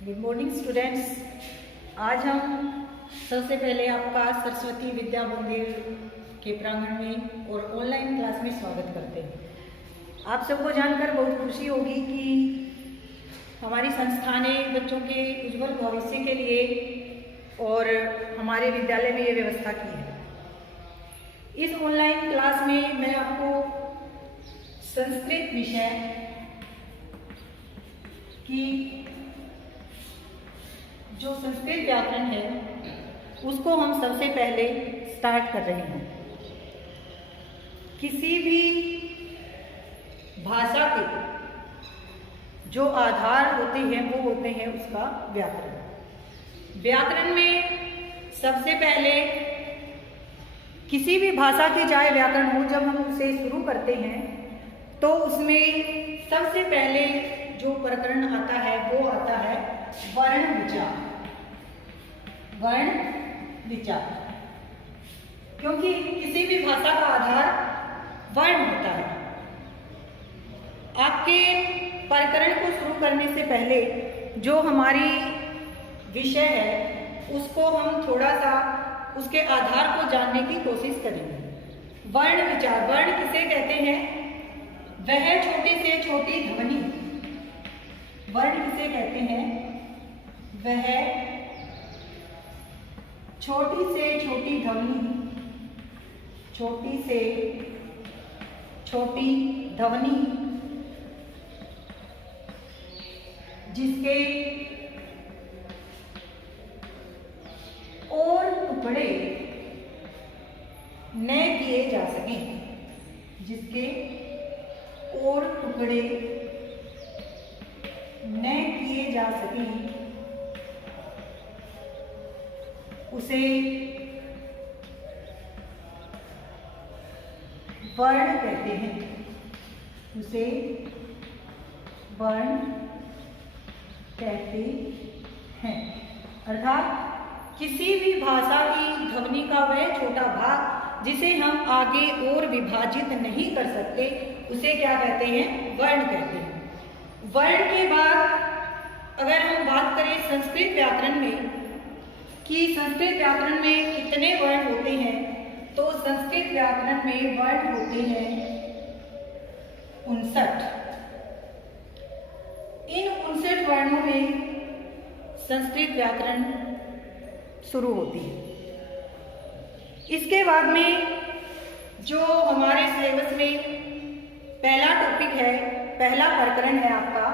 Good morning students. आज हम सबसे पहले आपका सरस्वती विद्या मंदिर के प्रांगण में और ऑनलाइन क्लास में स्वागत करते हैं। आप सबको जानकर बहुत खुशी होगी कि हमारी संस्था ने बच्चों के उज्जवल भविष्य के लिए और हमारे विद्यालय में ये व्यवस्था की है। इस ऑनलाइन क्लास में मैं आपको संस्कृत विषय की जो संस्कृत व्याकरण है उसको हम सबसे पहले स्टार्ट कर रहे हैं। किसी भी भाषा के जो आधार होते हैं वो होते हैं उसका व्याकरण। व्याकरण में सबसे पहले किसी भी भाषा के चाहे व्याकरण हो, जब हम उसे शुरू करते हैं तो उसमें सबसे पहले जो प्रकरण आता है वो आता है वर्ण विचार। वर्ण विचार, क्योंकि किसी भी भाषा का आधार वर्ण होता है। आपके प्रकरण को शुरू करने से पहले जो हमारी विषय है उसको हम थोड़ा सा उसके आधार को जानने की कोशिश करेंगे। वर्ण विचार, वर्ण किसे कहते हैं? वह छोटी से छोटी ध्वनि। वर्ण किसे कहते हैं? वह छोटी से छोटी ध्वनि, छोटी से छोटी ध्वनि जिसके और टुकड़े न किए जा सकें, जिसके और टुकड़े न किए जा सकें उसे वर्ण कहते हैं। उसे वर्ण कहते हैं। अर्थात किसी भी भाषा की ध्वनि का वह छोटा भाग जिसे हम आगे और विभाजित नहीं कर सकते उसे क्या कहते हैं? वर्ण कहते हैं। वर्ण के बाद अगर हम बात करें संस्कृत व्याकरण में कि संस्कृत व्याकरण में कितने वर्ण होते हैं, तो संस्कृत व्याकरण में वर्ण होते हैं 59। इन 59 वर्णों में संस्कृत व्याकरण शुरू होती है। इसके बाद में जो हमारे सिलेबस में पहला टॉपिक है, पहला प्रकरण है आपका,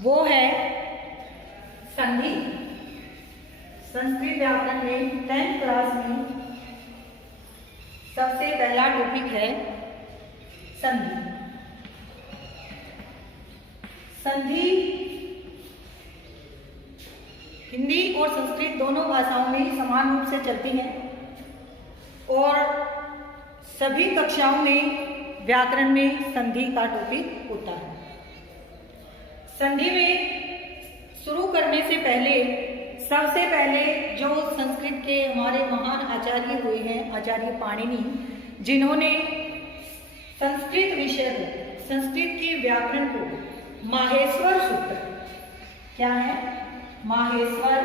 वो है संधि। संस्कृत व्याकरण में 10th क्लास में सबसे पहला टॉपिक है संधि। संधि हिंदी और संस्कृत दोनों भाषाओं में समान रूप से चलती है और सभी कक्षाओं में व्याकरण में संधि का टॉपिक होता है। संधि में शुरू करने से पहले सबसे पहले जो संस्कृत के हमारे महान आचार्य हुए हैं, आचार्य पाणिनि, जिन्होंने संस्कृत विषय को, संस्कृत के व्याकरण को माहेश्वर सूत्र, क्या है? माहेश्वर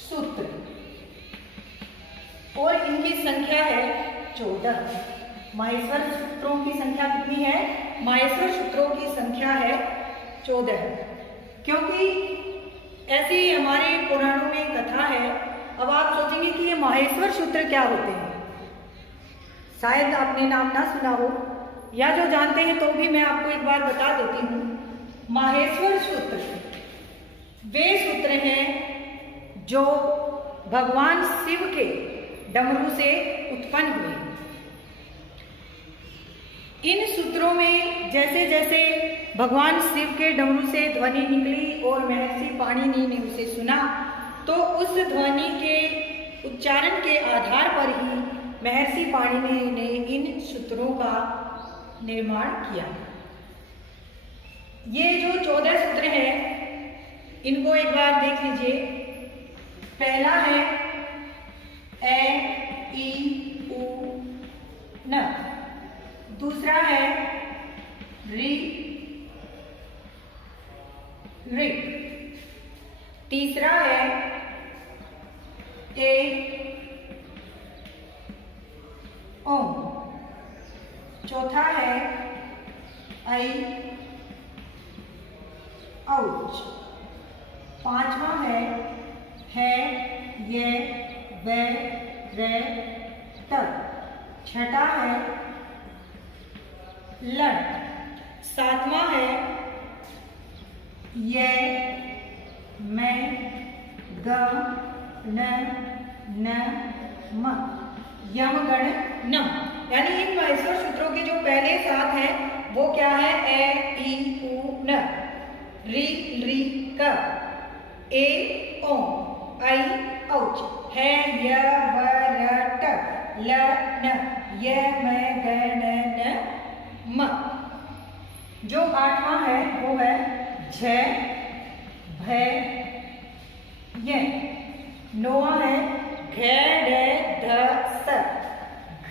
सूत्र, और इनकी संख्या है 14। माहेश्वर सूत्रों की संख्या कितनी है? माहेश्वर सूत्रों की संख्या है 14। क्योंकि ऐसी हमारे पुराणों में कथा है। अब आप सोचेंगे कि ये माहेश्वर सूत्र क्या होते हैं, शायद आपने नाम ना सुना हो, या जो जानते हैं तो भी मैं आपको एक बार बता देती हूँ। माहेश्वर सूत्र वे सूत्र हैं जो भगवान शिव के डमरू से उत्पन्न हुए। इन सूत्रों में जैसे जैसे भगवान शिव के डमरू से ध्वनि निकली और महर्षि पाणिनि ने उसे सुना, तो उस ध्वनि के उच्चारण के आधार पर ही महर्षि पाणिनि ने इन सूत्रों का निर्माण किया। ये जो 14 सूत्र हैं इनको एक बार देख लीजिए। पहला है ए ई उ न, दूसरा है रि ऋक, तीसरा है ए ओम, चौथा है आई औच, पांचवा है ये वे रे तक, छठा है लड़, सातवां है ये मैं ग न म, यम गण नम। यानी इन माहेश्वर सूत्रों के जो पहले 7 हैं वो क्या है? ए ई उ न, री री क, ए ओ, आई औच, है य व र ट, ल न, य म ग न म। जो 8वां है वो है झ भ य, 9वां है घ ढ ध स, घ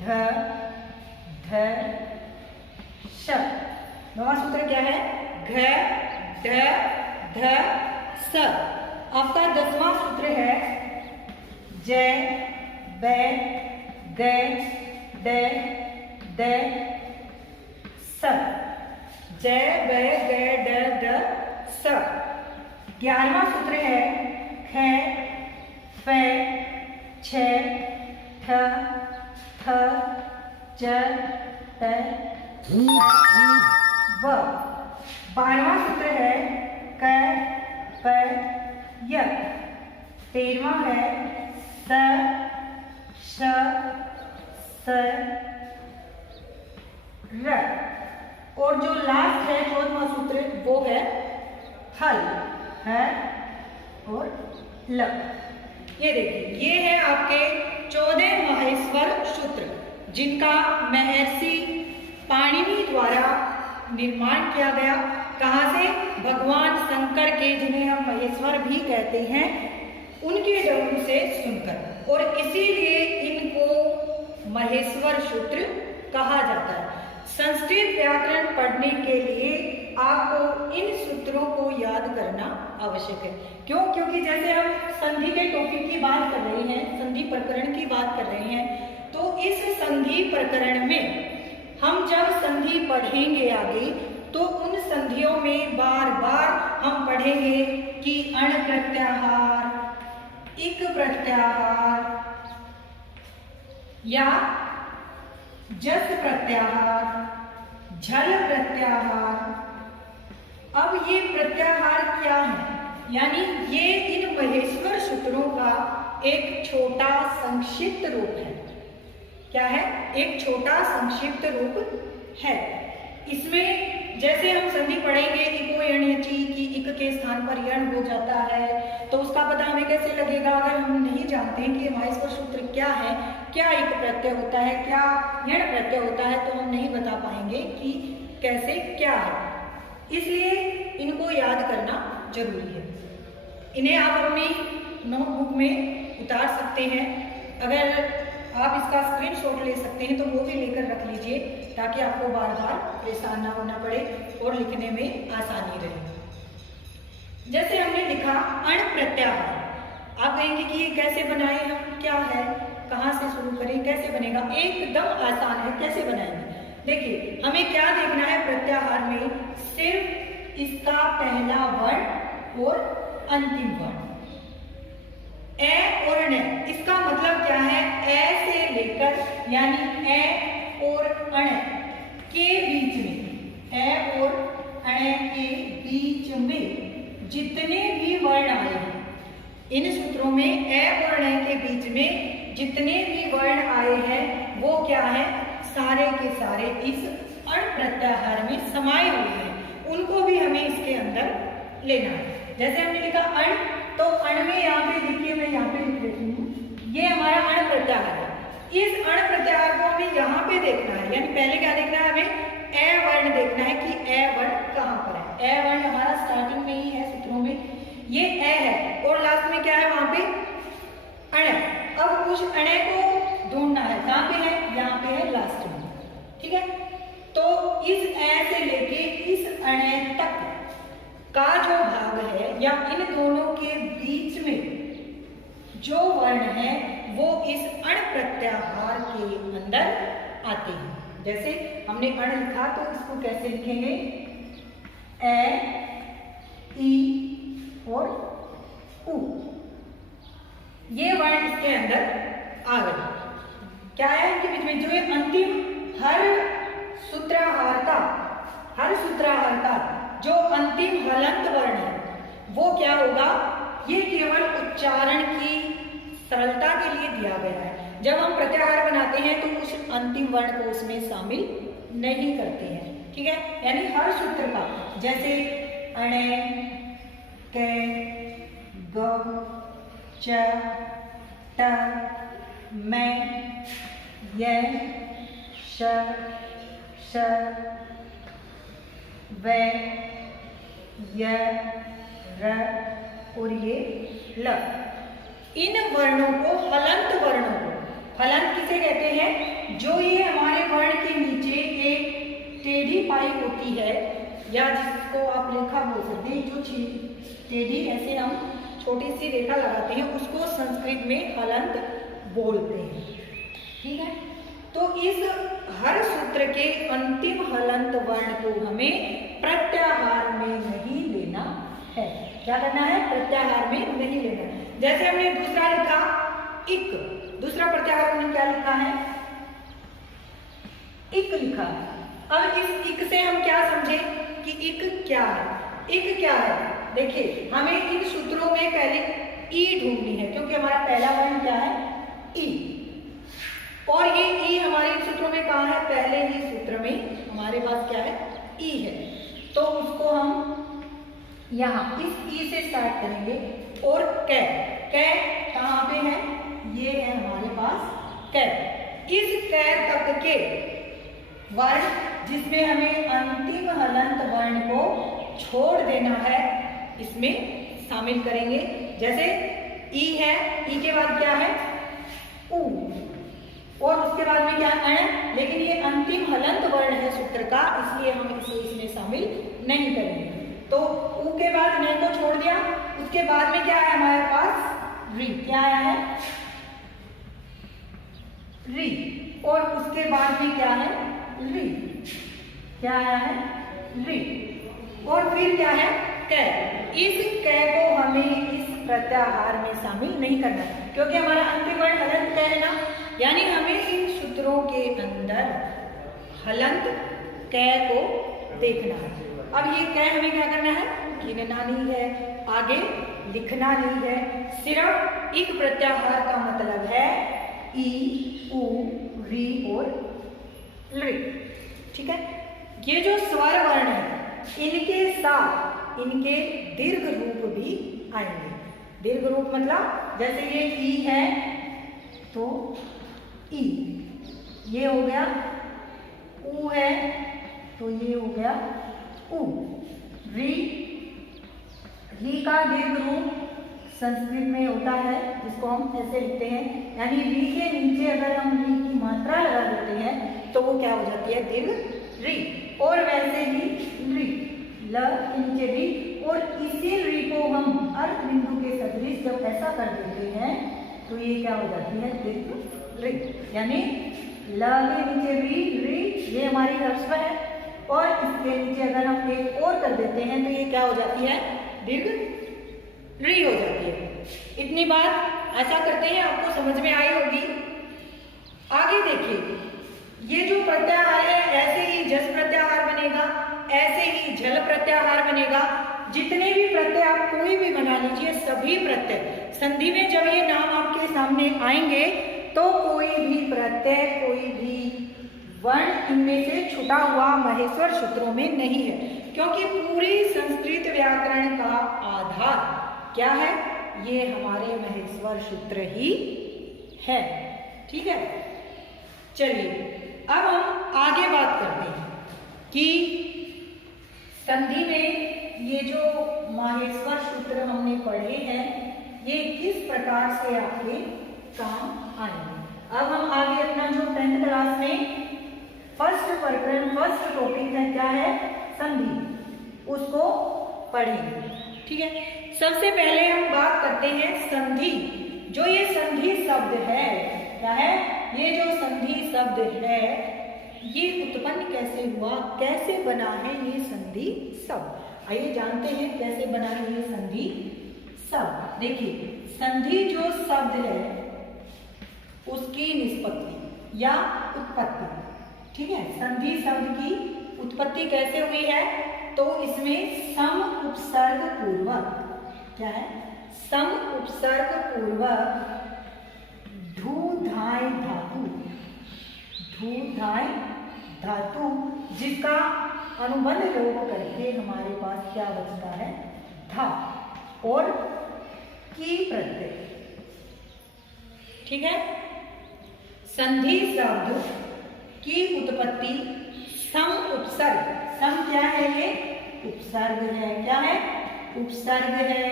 ढ ध श। 9वां सूत्र क्या है? घ ढ ध स। आपका 10वां सूत्र है ज ब ग ड द स, ज ब ग ड द स। 11वां सूत्र है ख फ छ ठ थ ज ट व। 12वां सूत्र है क प य। 13वां है स श स र। और जो लास्ट है 14वां सूत्र वो है हल है और ल। ये देखिए, ये है आपके 14 माहेश्वर सूत्र जिनका महर्षि पाणिनि द्वारा निर्माण किया गया। कहाँ से? भगवान शंकर के, जिन्हें हम महेश्वर भी कहते हैं, उनके डमरू से सुनकर, और इसीलिए इनको महेश्वर सूत्र कहा जाता है। संस्कृत व्याकरण पढ़ने के लिए आपको इन सूत्रों को याद करना आवश्यक है। क्यों? क्योंकि जैसे हम संधि के टॉपिक की बात कर रहे हैं, संधि प्रकरण की बात कर रहे हैं, तो इस संधि प्रकरण में हम जब संधि पढ़ेंगे आगे, तो उन संधियों में बार बार हम पढ़ेंगे कि अण प्रत्याहार, इक प्रत्याहार या जस प्रत्याहार, झल प्रत्याहार। अब ये प्रत्याहार क्या है? यानी ये इन महेश्वर सूत्रों का एक छोटा संक्षिप्त रूप है। क्या है? एक छोटा संक्षिप्त रूप है। इसमें जैसे हम संधि पढ़ेंगे इको यण यची की इक के स्थान पर यण हो जाता है, तो उसका पता हमें कैसे लगेगा? अगर हम नहीं जानते हैं कि महेश्वर सूत्र क्या है, क्या इक प्रत्यय होता है, क्या यण प्रत्यय होता है, तो हम नहीं बता पाएंगे कि कैसे क्या है। इसलिए इनको याद करना जरूरी है। इन्हें आप अपनी नोटबुक में उतार सकते हैं। अगर आप इसका स्क्रीनशॉट ले सकते हैं तो वो भी लेकर रख लीजिए, ताकि आपको बार बार परेशान ना होना पड़े और लिखने में आसानी रहे। जैसे हमने लिखा अण प्रत्याहार, आप कहेंगे कि ये कैसे बनाए हम, क्या है, कहाँ से शुरू करें, कैसे बनेगा? एकदम आसान है, कैसे बनाएंगे? देखिए, हमें क्या देखना है प्रत्याहार में? सिर्फ इसका पहला वर्ण और अंतिम वर्ण, ए और न। इसका मतलब क्या है? ए से लेकर, यानी ए और अण के बीच में, ए और अण के बीच में जितने भी वर्ण आए हैं, इन सूत्रों में ए और अण के बीच में जितने भी वर्ण आए हैं वो क्या है? सारे के सारे इस अण प्रत्याहार में समाये हुए हैं। उनको भी हमें इसके अंदर लेना है। जैसे हमने लिखा अण, तो अण में यहाँ पे देखिए, मैं यहाँ पे लिख देती हूँ, ये हमारा अण प्रत्याहार है। इस अण प्रत्याहार को हमें यहाँ पे देखना है, यानी पहले क्या देखना है? हमें ए वर्ण देखना है कि ए वर्ण कहाँ पर है। ए वर्ण हमारा स्टार्टिंग में ही है सूत्रों में, ये ए है, और लास्ट में क्या है? वहां पे अण। अब उस अण को ढूंढना है, कहाँ पे है? यहाँ पे है लास्ट में, ठीक है। तो इस ए से लेके इस अण तक का जो भाग है या इन दोनों के बीच में जो वर्ण है वो इस अण प्रत्याहार के अंदर आते हैं। जैसे हमने अण लिखा तो इसको कैसे लिखेंगे, ए, ई और उ, ये वर्ण इसके अंदर आ गए। क्या है इनके बीच में, जो ये अंतिम हर सूत्राहार का जो अंतिम हलंत वर्ण है वो क्या होगा, ये केवल उच्चारण की सरलता के लिए दिया गया है। जब हम प्रत्याहार बनाते हैं तो उस अंतिम वर्ण को उसमें शामिल नहीं करते हैं, ठीक है। यानी हर सूत्र का, जैसे अणे, के, ग, च, ट, मैं, ये, श, श, वे, य, र और ये ल, इन वर्णों को हलंत किसे कहते हैं, जो ये हमारे वर्ण के नीचे एक टेढ़ी पाई होती है या जिसको आप रेखा बोल सकते हैं, जो टेढ़ी ऐसे हम छोटी सी रेखा लगाते हैं उसको संस्कृत में हलंत बोलते हैं, ठीक है। तो इस हर सूत्र के अंतिम हलंत वर्ण को हमें प्रत्याहार में नहीं लेना है। क्या करना है, प्रत्याहार में नहीं लेना है। जैसे हमने दूसरा लिखा इक, दूसरा प्रत्याहार हमने क्या लिखा है, इक लिखा। अब इस इक से हम क्या समझे कि इक क्या है। इक क्या है, देखिए हमें इन सूत्रों में पहले ई ढूंढनी है, क्योंकि हमारा पहला वर्ण क्या है, ई, और ये ई हमारे इन सूत्रों में कहाँ है, पहले ही सूत्र में हमारे पास क्या है, ई है। तो उसको हम यहाँ इस ई से स्टार्ट करेंगे। और कै, कै कहाँ पे है, ये है हमारे पास कै। इस कै तक के वर्ण जिसमें हमें अंतिम हलंत वर्ण को छोड़ देना है, इसमें शामिल करेंगे। जैसे ई है, ई के बाद क्या है, उ, और उसके बाद में क्या है, लेकिन ये अंतिम हलंत वर्ण है सूत्र का, इसलिए हम इसे इसमें शामिल नहीं करेंगे। तो उ के बाद न को छोड़ दिया, उसके बाद में क्या है हमारे पास, री, क्या आया है, री, और उसके बाद में क्या है, री, क्या आया है, री, और फिर क्या है, कै। इस कै को हमें इस प्रत्याहार में शामिल नहीं करना है, क्योंकि हमारा अंतिम वर्ण हलंत कै है ना, यानी हमें इन सूत्रों के अंदर हलंत कै को देखना है। अब ये कै हमें क्या करना है, गिनना नहीं है, आगे लिखना नहीं है, सिर्फ एक प्रत्याहार का मतलब है ई, उ, री और ली, ठीक है। ये जो स्वर वर्ण है इनके साथ इनके दीर्घ रूप भी आएंगे। दीर्घ रूप मतलब जैसे ये ई है तो ई, ये हो गया, उ है तो ये हो गया उ, री, री का दीर्घ रूप संस्कृत में होता है जिसको हम ऐसे लिखते हैं, यानी री के नीचे अगर हम री की मात्रा लगा देते हैं तो वो क्या हो जाती है, दीर्घ री। और वैसे ही री, ल के नीचे री, और इसी री को हम अर्थ बिंदु के सदृश जब ऐसा कर देते हैं तो ये क्या हो जाती है, दीर्घ री। यानी ल के नीचे री, री ये हमारी ह्रस्व है, और इसके नीचे अगर हम एक और कर देते हैं तो ये क्या हो जाती है, दीर्घ री हो जाती है। इतनी बात ऐसा करते हैं, आपको समझ में आई होगी। आगे देखिए, ये जो प्रत्याहार है ऐसे ही जस प्रत्याहार बनेगा, ऐसे ही झल प्रत्याहार बनेगा। जितने भी प्रत्यय आप कोई भी बना लीजिए, सभी प्रत्यय संधि में जब ये नाम आपके सामने आएंगे तो कोई भी प्रत्यय, कोई भी वर्ण इनमें से छुटा हुआ महेश्वर सूत्रों में नहीं है, क्योंकि पूरी संस्कृत व्याकरण का आधार क्या है, ये हमारे महेश्वर सूत्र ही है, ठीक है। चलिए अब हम आगे बात करते हैं कि संधि में ये जो माहेश्वर सूत्र हमने पढ़े हैं ये किस प्रकार से आपके काम आएंगे। अब हम आगे अपना जो 10th क्लास में फर्स्ट प्रकरण, फर्स्ट टॉपिक है क्या है, संधि, उसको पढ़ेंगे। ठीक है, सबसे पहले हम बात करते हैं संधि। जो ये संधि शब्द है, क्या है? ये जो संधि शब्द है, ये उत्पन्न कैसे हुआ, कैसे बना है ये संधि शब्द? आइए जानते हैं कैसे बना है ये संधि शब्द। देखिए, संधि जो शब्द है उसकी निष्पत्ति या उत्पत्ति, ठीक है, संधि शब्द की उत्पत्ति कैसे हुई है? तो इसमें सम उपसर्ग पूर्वक, क्या है? सम उपसर्ग पूर्वक धू धाय धातु, धू धाय धातु, जिसका अनुबंध लोप करके हमारे पास क्या बचता है? धा और की प्रत्यय, ठीक है। संधि शब्द की उत्पत्ति सम उपसर्ग, सम क्या है? ये उपसर्ग है, क्या है? उपसर्ग है।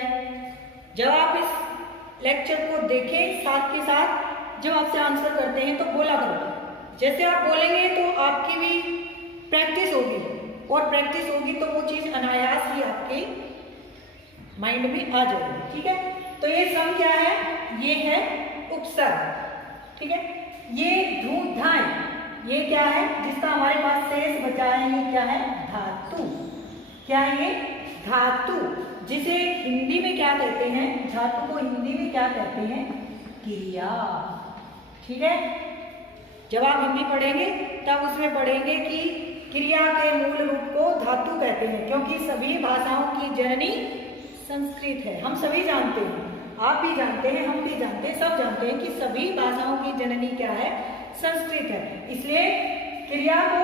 जब आप इस लेक्चर को देखें साथ के साथ जब आपसे आंसर करते हैं तो बोला करो, जैसे आप बोलेंगे तो आपकी भी प्रैक्टिस होगी और प्रैक्टिस होगी तो वो चीज अनायास ही आपके माइंड में आ जाएगी, ठीक है। तो ये सम क्या है? ये है उपसर्ग, ठीक है। ये धू धाय, ये क्या है? जिसका हमारे पास शेष बचा है, ये क्या है? धातु, क्या है ये? धातु, जिसे हिंदी में क्या कहते हैं? धातु को हिंदी में क्या कहते हैं? क्रिया, ठीक है। जब आप हिंदी पढ़ेंगे तब उसमें पढ़ेंगे कि क्रिया के मूल रूप को धातु कहते हैं, क्योंकि सभी भाषाओं की जननी संस्कृत है। हम सभी जानते हैं, आप भी जानते हैं, हम भी जानते हैं, सब जानते हैं कि सभी भाषाओं की जननी क्या है? संस्कृत है। इसलिए क्रिया को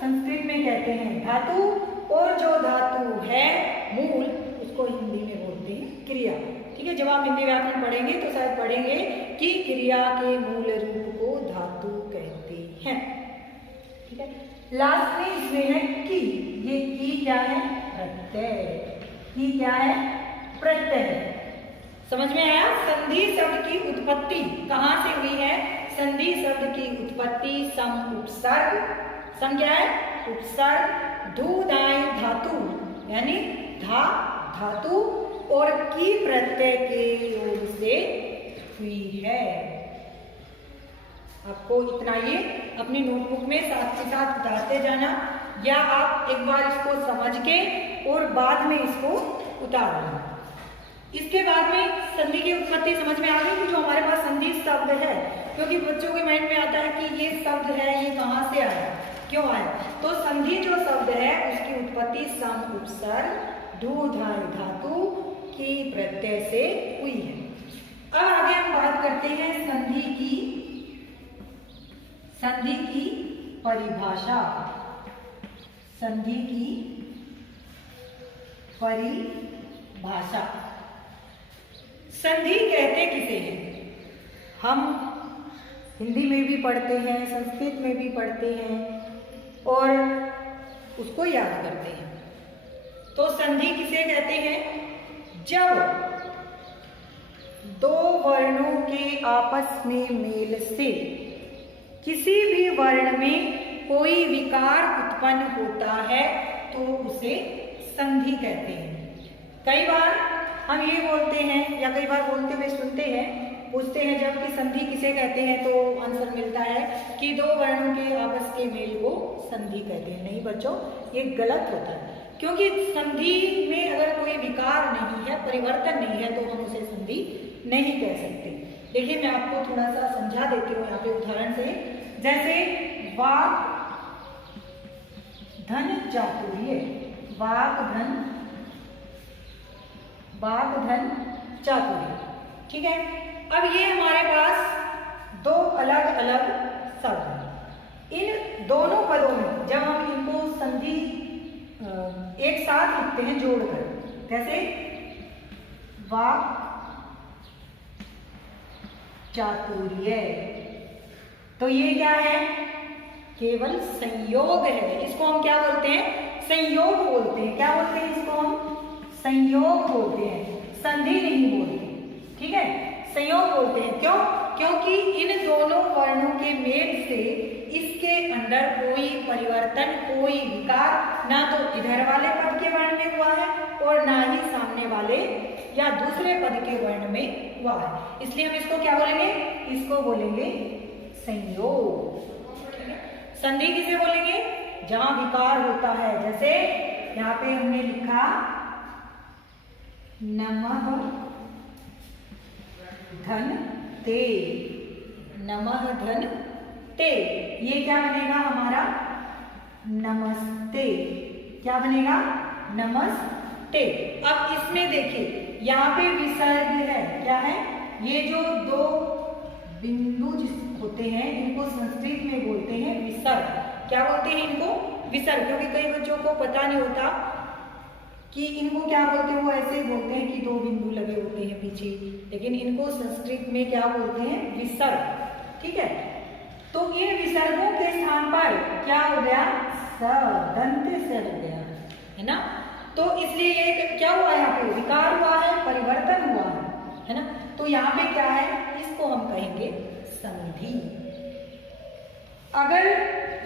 संस्कृत में कहते हैं धातु, और जो धातु है मूल, उसको हिंदी में बोलते हैं क्रिया, ठीक है। जब आप हिंदी व्याकरण पढ़ेंगे तो शायद पढ़ेंगे कि क्रिया के मूल रूप को धातु कहते हैं, ठीक है। लास्ट में इसमें है की, ये की क्या है? प्रत्यय, की क्या है? प्रत्यय। समझ में आया? संधि शब्द की उत्पत्ति कहां से हुई है? संधि शब्द की उत्पत्ति सम उपसर्ग, सम क्या है? उपसर्ग, धू धाय धातु यानी धा धातु और की प्रत्यय के योग से हुई है। आपको इतना ये अपनी नोटबुक में साथ के साथ उतारते जाना, या आप एक बार इसको समझ के और बाद में इसको उतार लेना। इसके बाद में संधि की उत्पत्ति समझ में आ गई कि जो हमारे पास संधि शब्द है, क्योंकि बच्चों के माइंड में आता है कि ये शब्द है, ये कहाँ से आया, क्यों आया? तो संधि जो शब्द है उसकी उत्पत्ति सम उपसर्ग धू धाय धातु की प्रत्यय से हुई है। अब आगे हम बात करते हैं संधि की परिभाषा, संधि की परिभाषा। संधि कहते किसे हैं? हम हिंदी में भी पढ़ते हैं, संस्कृत में भी पढ़ते हैं और उसको याद करते हैं। तो संधि किसे कहते हैं? जब दो वर्णों के आपस में मेल से किसी भी वर्ण में कोई विकार उत्पन्न होता है तो उसे संधि कहते हैं। कई बार हम ये बोलते हैं या कई बार बोलते हुए सुनते हैं, पूछते हैं जब कि संधि किसे कहते हैं, तो आंसर मिलता है कि दो वर्णों के आपस के मेल को संधि कहते हैं। नहीं बच्चों, ये गलत होता है, क्योंकि संधि में अगर कोई विकार नहीं है, परिवर्तन नहीं है, तो हम उसे संधि नहीं कह सकते। देखिए मैं आपको थोड़ा सा समझा देती हूँ यहाँ पे उदाहरण से। जैसे वाक धन चातुर्य, वाक धन चातुर्य, ठीक है। अब ये हमारे पास दो अलग अलग शब्द हैं। इन दोनों पदों में जब हम इनको संधि एक साथ लिखते हैं जोड़कर, कैसे? वाक चातुर्य, तो ये क्या है? केवल संयोग है। इसको हम क्या बोलते हैं? संयोग बोलते हैं। क्या बोलते हैं इसको? हम संयोग बोलते हैं, संधि नहीं बोलते, ठीक है। संयोग बोलते हैं। क्यों? क्योंकि इन दोनों वर्णों के मेल से इसके अंदर कोई परिवर्तन, कोई विकार ना तो इधर वाले पद के वर्ण में हुआ है और ना ही सामने वाले या दूसरे पद के वर्ण में वा है, इसलिए हम इसको क्या बोलेंगे, इसको बोलेंगे संयोग। संधि किसे बोलेंगे, जहां विकार होता है, जैसे यहाँ पे हमने लिखा नमः धन ते, नमः धन ते, ये क्या बनेगा हमारा नमस्ते, क्या बनेगा नमस्ते। अब इसमें देखिए यहाँ पे विसर्ग है, क्या है, ये जो दो बिंदु होते हैं इनको संस्कृत में बोलते हैं विसर्ग। क्या बोलते हैं इनको, विसर्ग, क्योंकि कई बच्चों को पता नहीं होता कि इनको क्या बोलते हैं, वो ऐसे बोलते हैं कि दो बिंदु लगे होते हैं पीछे, लेकिन इनको संस्कृत में क्या बोलते हैं, विसर्ग। ठीक है, तो इन विसर्गों के स्थान पर क्या हो गया, स, दंत से हो गया, है ना। तो इसलिए ये क्या हुआ, यहाँ पे विकार हुआ है, परिवर्तन हुआ है ना। तो यहाँ पे क्या है, इसको हम कहेंगे संधि। अगर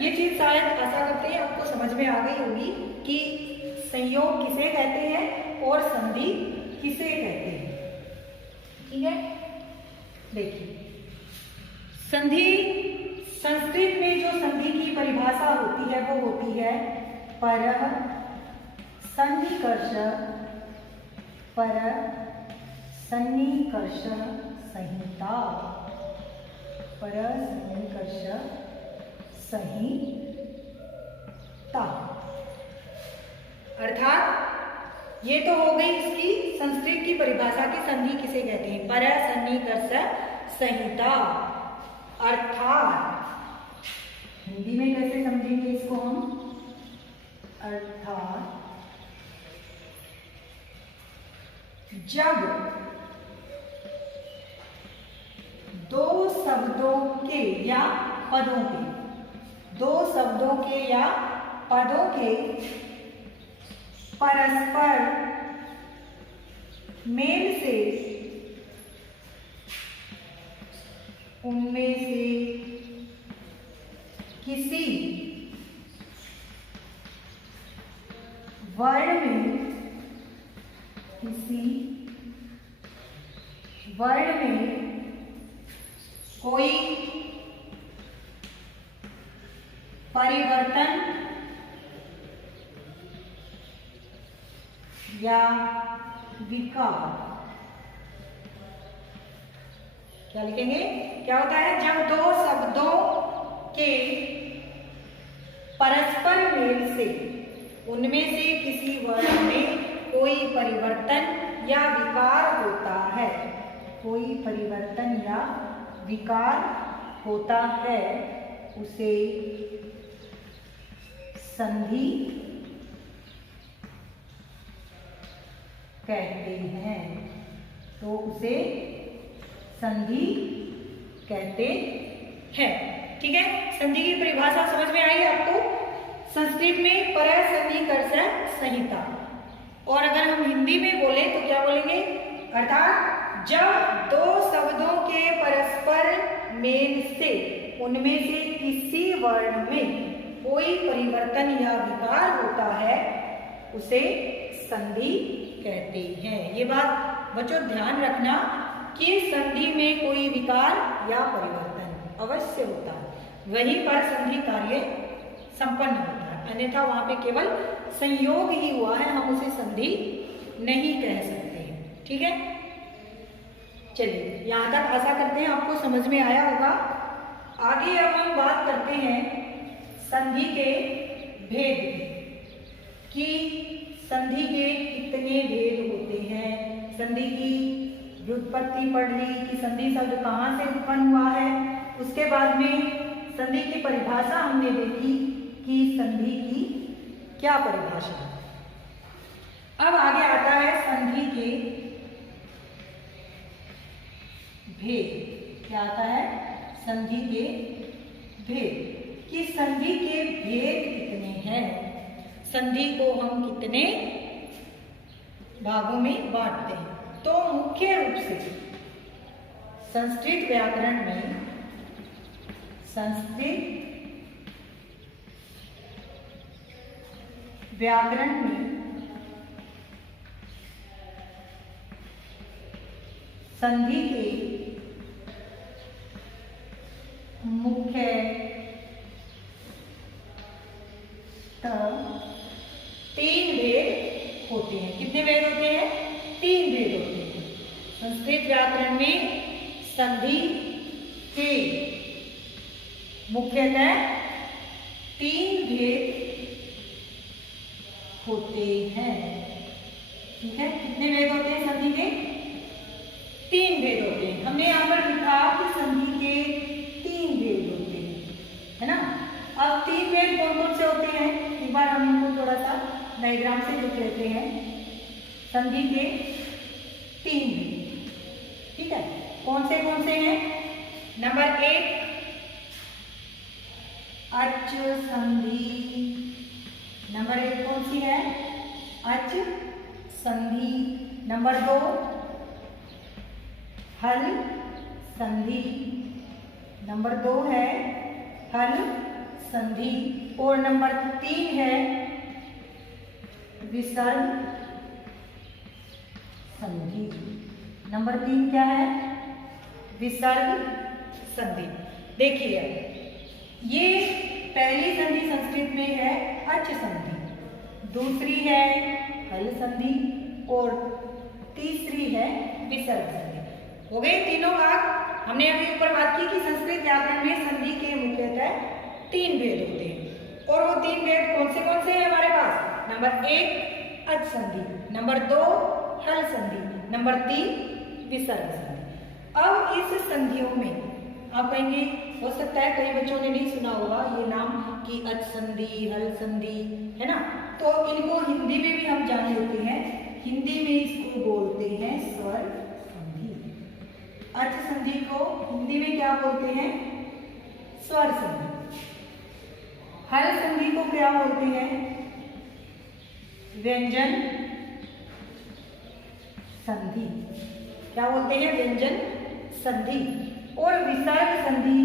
ये चीज शायद आशा करते हैं आपको समझ में आ गई होगी कि संयोग किसे कहते हैं और संधि किसे कहते हैं। ठीक है, देखिए संधि, संस्कृत में जो संधि की परिभाषा होती है वो होती है परः सन्निकर्ष, परः सन्निकर्ष संहिता, परः सन्निकर्ष संहिता। अर्थात ये तो हो गई इसकी संस्कृत की परिभाषा की संधि किसे कहते हैं, परः सन्निकर्ष संहिता। अर्थात हिंदी में कैसे समझेंगे इसको हम, अर्थात जब दो शब्दों के या पदों के, दो शब्दों के या पदों के परस्पर मेल से उनमें से किसी वर्ण में, किसी वर्ण में कोई परिवर्तन या विकार, क्या लिखेंगे, क्या होता है, जब दो शब्दों के परस्पर मेल से उनमें से किसी वर्ण में कोई परिवर्तन या विकार होता है, कोई परिवर्तन या विकार होता है, उसे संधि कहते हैं। तो उसे संधि कहते हैं। ठीक है, संधि की परिभाषा समझ में आई आपको। संस्कृत में परः सन्निकर्ष संहिता, और अगर हम हिंदी में बोले तो क्या बोलेंगे, अर्थात जब दो शब्दों के परस्पर मेल से उनमें से किसी वर्ण में कोई परिवर्तन या विकार होता है, उसे संधि कहते हैं। ये बात बच्चों ध्यान रखना कि संधि में कोई विकार या परिवर्तन अवश्य होता है, वहीं पर संधि कार्य संपन्न होता है, अन्यथा वहां पे केवल संयोग ही हुआ है, हम उसे संधि नहीं कह सकते हैं। ठीक है, चलिए यहाँ तक आशा करते हैं आपको समझ में आया होगा। आगे अब हम बात करते हैं संधि के भेद की, संधि के कितने भेद होते हैं, संधि की व्युत्पत्ति पढ़ ली कि संधि शब्द कहाँ से उत्पन्न हुआ है, उसके बाद में संधि की परिभाषा हमने देखी कि संधि की क्या परिभाषा है। अब आगे आता है संधि के भेद। क्या आता है, संधि के भेद, कि संधि के भेद कितने हैं, संधि को हम कितने भागों में बांटते हैं। तो मुख्य रूप से संस्कृत व्याकरण में, संस्कृत व्याकरण में संधि के मुख्य तीन भेद होते हैं। कितने भेद होते हैं? तीन भेद होते हैं। संस्कृत व्याकरण में संधि के मुख्यतः तीन भेद होते हैं। ठीक है, कितने भेद होते हैं संधि के? तीन भेद होते हैं। हमने यहाँ पर लिखा कि संधि के तीन भेद होते हैं, है ना। अब तीन भेद कौन कौन से होते हैं? एक बार हम इनको थोड़ा सा डायग्राम से लिख लेते हैं। संधि के तीन भेद, ठीक है, कौन से हैं? नंबर एक, अच संधि। नंबर एक कौन सी है? अच संधि। नंबर दो, हल संधि। नंबर दो है हल संधि। और नंबर तीन है विसर्ग संधि। नंबर तीन क्या है? विसर्ग संधि। देखिए, ये पहली संधि संस्कृत में है अच संधि, दूसरी है हल संधि और तीसरी है विसर्ग संधि। हो गए तीनों भाग। हमने अभी ऊपर बात की कि संस्कृत व्याकरण में संधि के मुख्यतः तीन भेद होते हैं। और वो तीन भेद कौन से हैं हमारे पास? नंबर एक अच संधि, नंबर दो हल संधि, नंबर तीन विसर्ग संधि। अब इस संधियों में आप कहेंगे, हो सकता है कई बच्चों ने नहीं सुना होगा ये नाम कि अच संधि, हल संधि, है ना। तो इनको हिंदी में भी हम जान लेते हैं। हिंदी में इसको बोलते हैं स्वर संधि। अच संधि को हिंदी में क्या बोलते हैं? स्वर संधि। हल संधि को क्या बोलते हैं? व्यंजन संधि। क्या बोलते हैं? व्यंजन संधि। और विसर्ग संधि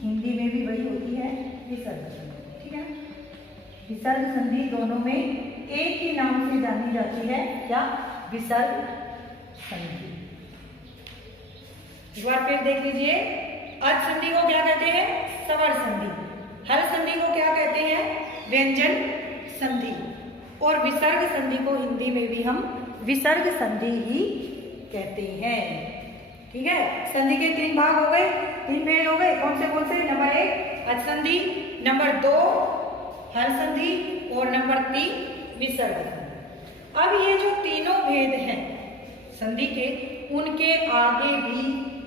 हिंदी में भी वही होती है, विसर्ग संधि। ठीक है, विसर्ग संधि दोनों में एक ही नाम से जानी जाती है, क्या? विसर्ग संधि। एक बार फिर देख लीजिए, अच संधि को क्या कहते हैं? स्वर संधि। हल संधि को क्या कहते हैं? व्यंजन संधि। और विसर्ग संधि को हिंदी में भी हम विसर्ग संधि ही कहते हैं। ठीक है, संधि के तीन भाग हो गए, तीन भेद हो गए। कौन से? नंबर एक अच संधि, नंबर दो हल संधि और नंबर तीन विसर्ग संधि। अब ये जो तीनों भेद हैं संधि के, उनके आगे भी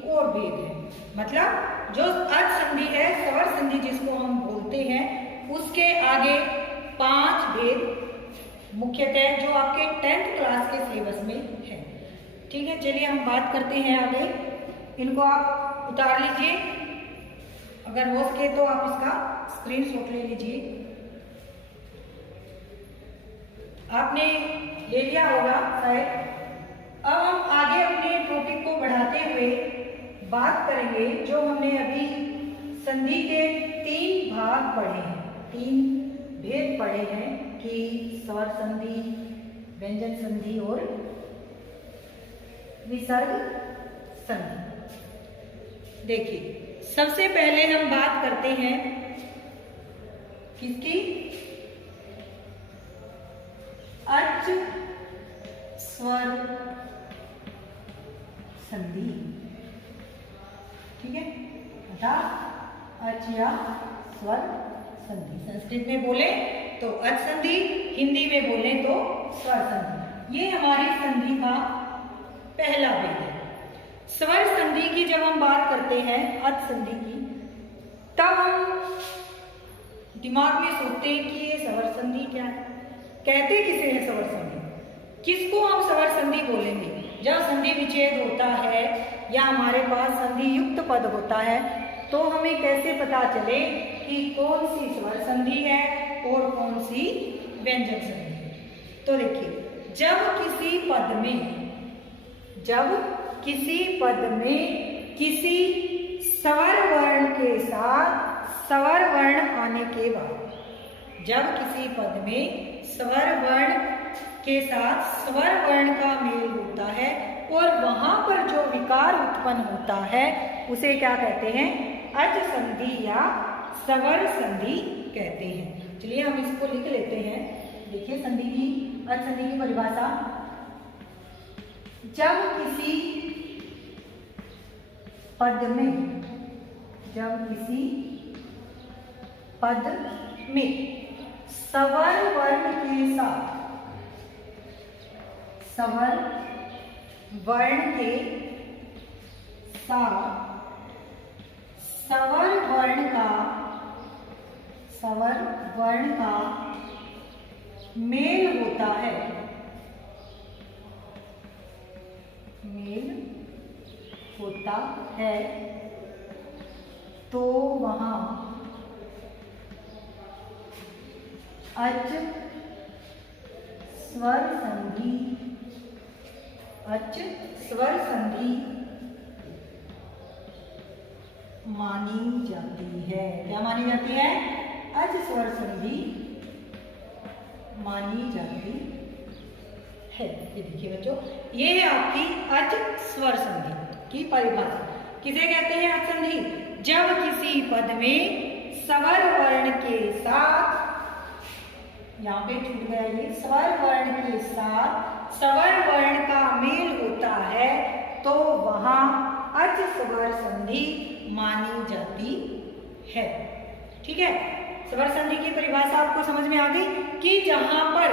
और भेद हैं। मतलब जो अच संधि है, स्वर संधि जिसको हम बोलते हैं, उसके आगे 5 भेद मुख्यतः जो आपके 10th क्लास के सिलेबस में है। ठीक है, चलिए हम बात करते हैं आगे। इनको आप उतार लीजिए, अगर हो सके तो आप इसका स्क्रीनशॉट ले लीजिए। आपने ले लिया होगा शायद। अब हम आगे अपने टॉपिक को बढ़ाते हुए बात करेंगे जो हमने अभी संधि के 3 भाग पढ़े हैं, 3 भेद पढ़े हैं कि स्वर संधि, व्यंजन संधि और विसर्ग संधि। देखिए, सबसे पहले हम बात करते हैं किसकी? अच स्वर संधि। ठीक है, अच या स्वर संधि। संस्कृत में बोले तो अच संधि, हिंदी में बोले तो स्वर संधि। ये हमारी संधि का पहला भेद है। स्वर संधि की जब हम बात करते हैं, अच संधि की, तब हम दिमाग में सोचते हैं कि ये स्वर संधि क्या है, कहते किसे है स्वर संधि, किसको हम स्वर संधि बोलेंगे? जब संधि विच्छेद होता है या हमारे पास संधि युक्त पद होता है तो हमें कैसे पता चले कि कौन सी स्वर संधि है और कौन सी व्यंजन संधि है? तो देखिए, जब किसी पद में किसी स्वर वर्ण के साथ स्वर वर्ण आने के बाद, जब किसी पद में स्वर वर्ण के साथ स्वर वर्ण का मेल होता है और वहां पर जो विकार उत्पन्न होता है उसे क्या कहते हैं? अच संधि या स्वर संधि कहते हैं। चलिए हम इसको लिख लेते हैं। देखिए संधि की, अच संधि की परिभाषा, जब किसी पद में, जब किसी पद में स्वर वर्ण के साथ, स्वर वर्ण के साथ स्वर वर्ण का मेल होता है, मेल होता है, तो वहां अच स्वर संधि, अच स्वर संधि मानी जाती है। क्या मानी जाती है? अच स्वर संधि मानी जाती है। ये देखिए बच्चों, ये है आपकी अच स्वर संधि की परिभाषा। किसे कहते हैं अच संधि? जब किसी पद में स्वर वर्ण के साथ, यहाँ पे छूट गया ये, स्वर वर्ण के साथ स्वर वर्ण का मेल होता है तो वहां अच स्वर संधि मानी जाती है। ठीक है, स्वर संधि की परिभाषा आपको समझ में आ गई कि जहां पर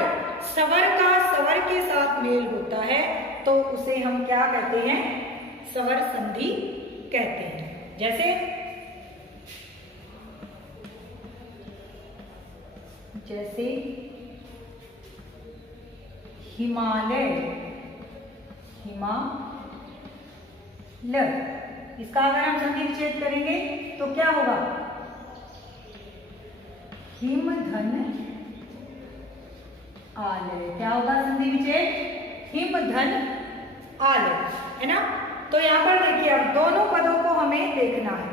स्वर का स्वर के साथ मेल होता है तो उसे हम क्या कहते हैं? स्वर संधि कहते हैं। जैसे हिमालय, इसका अगर हम संधि विच्छेद करेंगे तो क्या होगा? हिमधन आलय। क्या होगा संधि विच्छेद? हिमधन आलय, है ना। तो यहाँ पर देखिए, अब दोनों पदों को हमें देखना है।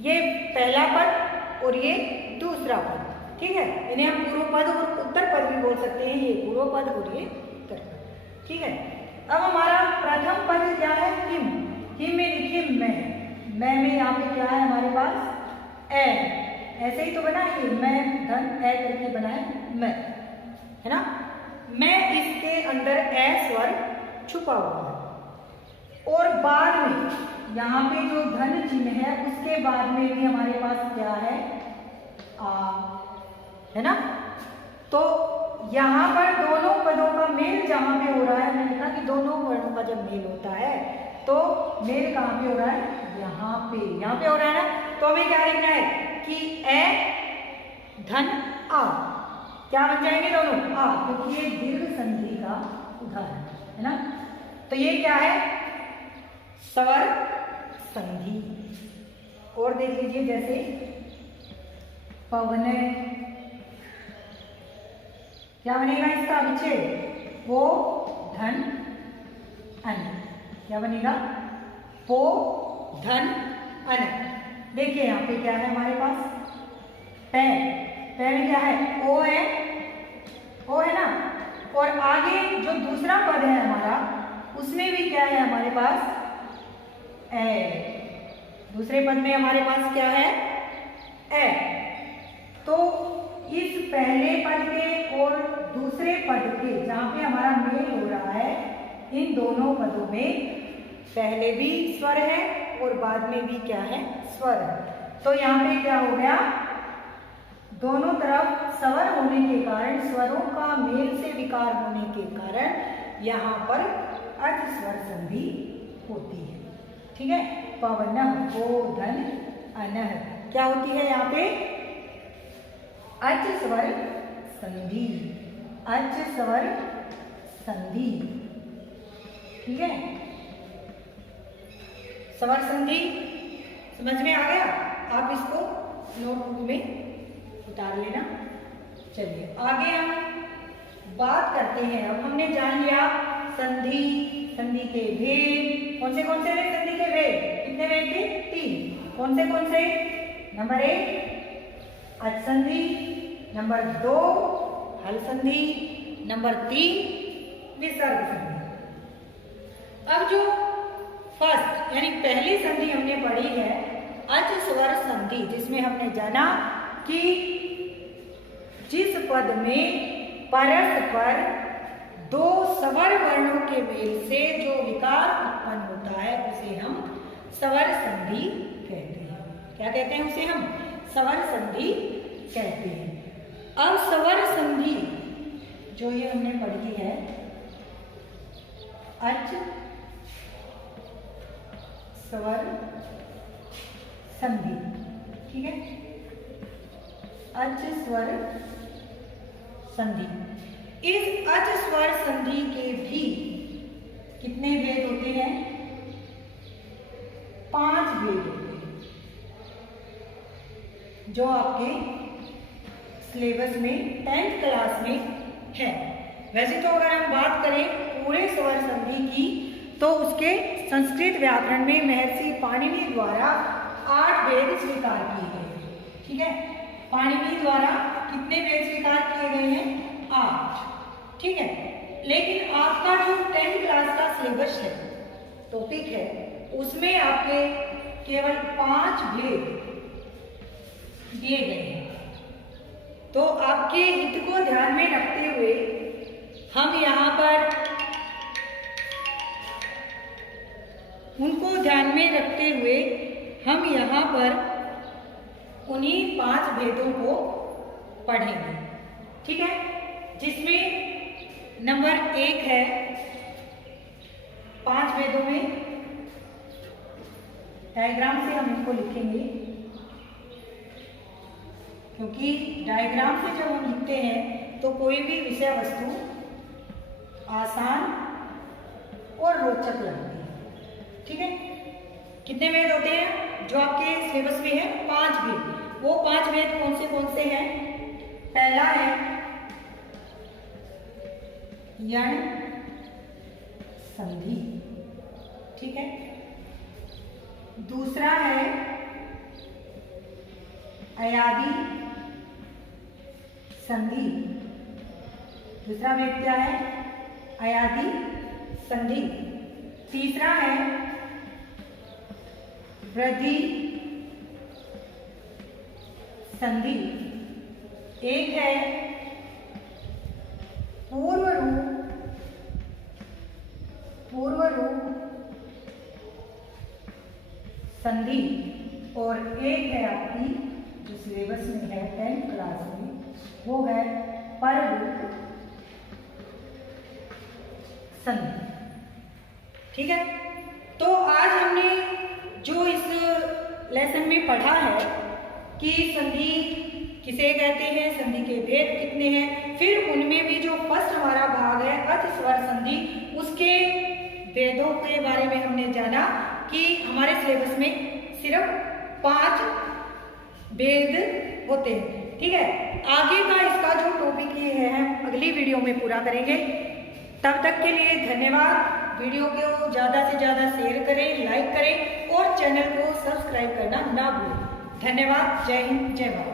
ये पहला पद और ये दूसरा पद, ठीक है। इन्हें हम पूर्व पद और उत्तर पद भी बोल सकते हैं। ये पूर्व पद और ये उत्तर पद, ठीक है। अब हमारा प्रथम पद क्या है? हिम। हिम में देखिए मैं में यहाँ पे क्या है हमारे पास? ए। ऐसे ही तो बना है, मैं धन ए करके बना है मैं, है ना। मैं इसके अंदर ए स्वर छुपा हुआ है और बाद में यहाँ पे जो धन चिन्ह है उसके बाद में भी हमारे पास क्या है? आ, है ना। तो यहाँ पर दोनों पदों का मेल जहां पे हो रहा है, हमने लिखा कि दोनों वर्णों का जब मेल होता है तो मेल कहाँ पे हो रहा है? यहाँ पे हो रहा है ना। तो हमें क्या लिखना है कि ए धन आ, क्या बन जाएंगे दोनों? आ, क्योंकि ये दीर्घ संधि का उदाहरण है ना। तो ये क्या है? स्वर संधि। और देख लीजिए, जैसे पवन, क्या बनेगा इसका विच्छेद? पो धन अन। क्या बनेगा? पो धन अन। देखिए यहाँ पे क्या है हमारे पास? पे। पे में क्या है? ओ है, ओ है ना। और आगे जो दूसरा पद है हमारा, उसमें भी क्या है हमारे पास? ए। दूसरे पद में हमारे पास क्या है? ए। तो इस पहले पद के और दूसरे पद के जहां पे हमारा मेल हो रहा है, इन दोनों पदों में पहले भी स्वर है और बाद में भी क्या है? स्वर है। तो यहाँ पे क्या हो गया? दोनों तरफ स्वर होने के कारण, स्वरों का मेल से विकार होने के कारण यहाँ पर अच स्वर संधि होती है, ठीक है। पवनः पो धन अनः, क्या होती है यहाँ पे? अच स्वर संधि, अच स्वर संधि, ठीक है। स्वर संधि समझ में आ गया? आप इसको नोटबुक में उतार लेना। चलिए आगे हम बात करते हैं। अब हमने जान लिया संधि, संधि के भेद। कौन से भेद संधि के भेद? कितने भेद थे? 3। कौन से? नंबर 1 अच संधि, नंबर 2 हल संधि, नंबर 3 विसर्ग संधि। अब जो फर्स्ट यानी पहली संधि हमने पढ़ी है अच स्वर संधि, जिसमें हमने जाना कि जिस पद में परस्पर दो स्वर वर्णों के मेल से जो विकार उत्पन्न होता है उसे हम स्वर संधि कहते हैं। क्या कहते हैं उसे? हम स्वर संधि कहते हैं। अब स्वर संधि जो ये हमने पढ़ी है अच स्वर संधि, ठीक है, अच स्वर संधि। इस अच स्वर संधि के भी कितने भेद होते हैं? 5 भेद होते हैं, जो आपके सिलेबस में 10th क्लास में है। वैसे तो अगर हम बात करें पूरे स्वर संधि की तो उसके संस्कृत व्याकरण में महर्षि पाणिनि द्वारा 8 भेद स्वीकार किए गए हैं, ठीक है। पाणिनि द्वारा कितने भेद स्वीकार किए गए हैं? 8, ठीक है। लेकिन आपका जो 10th क्लास का सिलेबस है, टॉपिक है, उसमें आपके केवल 5 भेद दिए गए हैं। तो आपके हित को ध्यान में रखते हुए हम यहाँ पर उनको ध्यान में रखते हुए हम यहाँ पर उन्हीं 5 भेदों को पढ़ेंगे, ठीक है। जिसमें नंबर 1 है, 5 भेदों में डायग्राम से हम इनको लिखेंगे, क्योंकि डायग्राम से जब हम लिखते हैं तो कोई भी विषय वस्तु आसान और रोचक लगती है, ठीक है। कितने भेद होते हैं जो आपके सिलेबस में है? 5 भेद। वो 5 भेद कौन से हैं? पहला है यण संधि, ठीक है। दूसरा है अयादि संधि। दूसरा भेद क्या है? अयादि संधि। तीसरा है वृद्धि संधि। एक है पूर्व रूप संधि, और एक है आपकी जो सिलेबस में है 10th क्लास में, वो है पररूप संधि, ठीक है। तो आज हमने जो इस लेसन में पढ़ा है कि संधि किसे कहते हैं, संधि के भेद कितने हैं, फिर उनमें भी जो फर्स्ट हमारा भाग है अच स्वर संधि, उसके भेदों के बारे में हमने जाना कि हमारे सिलेबस में सिर्फ 5 भेद होते हैं, ठीक है। आगे का इसका जो टॉपिक ये है हम अगली वीडियो में पूरा करेंगे। तब तक के लिए धन्यवाद। वीडियो को ज़्यादा से ज़्यादा शेयर करें, लाइक करें और चैनल को सब्सक्राइब करना ना भूलें। धन्यवाद। जय हिंद, जय भारत।